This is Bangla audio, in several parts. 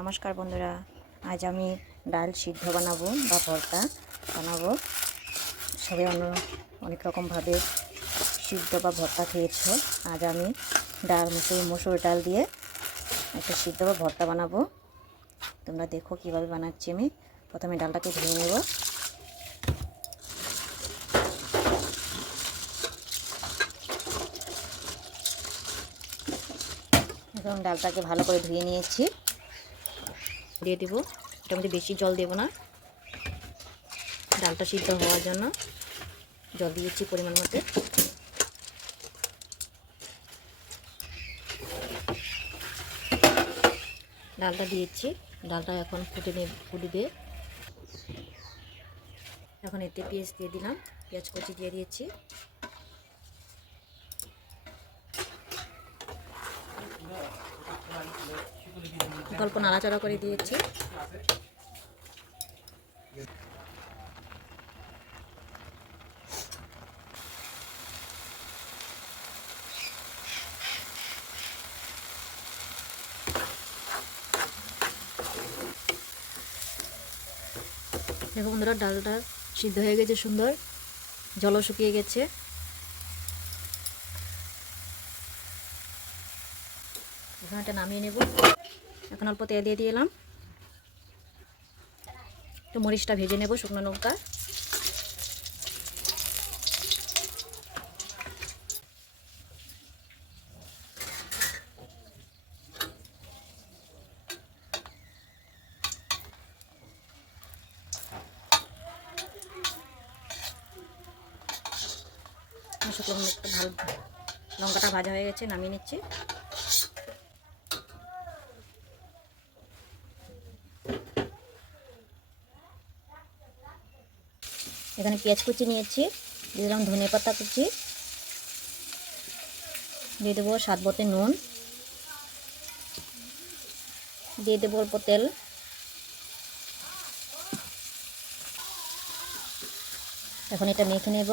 নমস্কার বন্ধুরা, আজ আমি ডাল সিদ্ধ বানাবো বা ভর্তা বানাবো। সবাই অন্য অনেক রকমভাবে সিদ্ধ বা ভর্তা খেয়েছো। আজ আমি ডাল মুসুর মুসুর ডাল দিয়ে একটা সিদ্ধ বা ভর্তা বানাবো। তোমরা দেখো কীভাবে বানাচ্ছি আমি। প্রথমে ডালটাকে ধুয়ে নেব। এখন ডালটাকে ভালো করে ধুয়ে নিয়েছি। দিয়ে দেবো। এটার মধ্যে বেশি জল দেবো না। ডালটা সিদ্ধ হওয়ার জন্য জল দিয়েছি পরিমাণ মতো। ডালটা দিয়েছি। ডালটা এখন ফুটে নে ফুটবে। এখন এতে পেঁয়াজ দিয়ে দিলাম। পেঁয়াজ কচি দিয়ে দিয়েছি। গল্প নাড়াচাড়া করে দিয়েছি। দেখো বন্ধুরা, ডালটা সিদ্ধ হয়ে গেছে সুন্দর। জলও শুকিয়ে গেছে। এখন এটা নামিয়ে নেব। এখন অল্প তেল দিয়ে দিলাম। একটু মরিচটা ভেজে নেব শুকনো লঙ্কা। শুকনো লঙ্কাটা ভাজা হয়ে গেছে, নামিয়ে নিচ্ছি। এখানে পেঁয়াজ কুচি নিয়েছি, দিয়ে দিলাম ধনে পাতা কুচি। দিয়ে দেবো স্বাদ মতো নুন। দিয়ে দেবো অল্প তেল। এখন এটা মেখে নেব।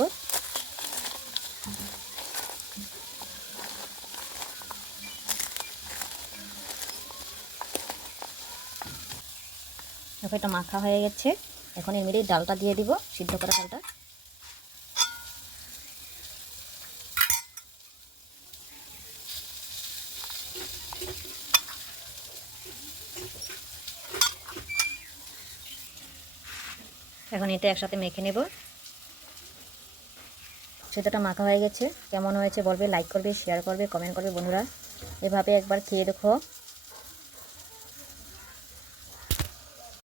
এখন এটা মাখা হয়ে গেছে। এখন এর ডালটা দিয়ে দিব, সিদ্ধ করা ডালটা। এখন এটা একসাথে মেখে নেব। সেটাটা মাখা হয়ে গেছে, কেমন হয়েছে বলবে লাইক করবে শেয়ার করবে কমেন্ট করবে বন্ধুরা। এভাবে একবার খেয়ে দেখো।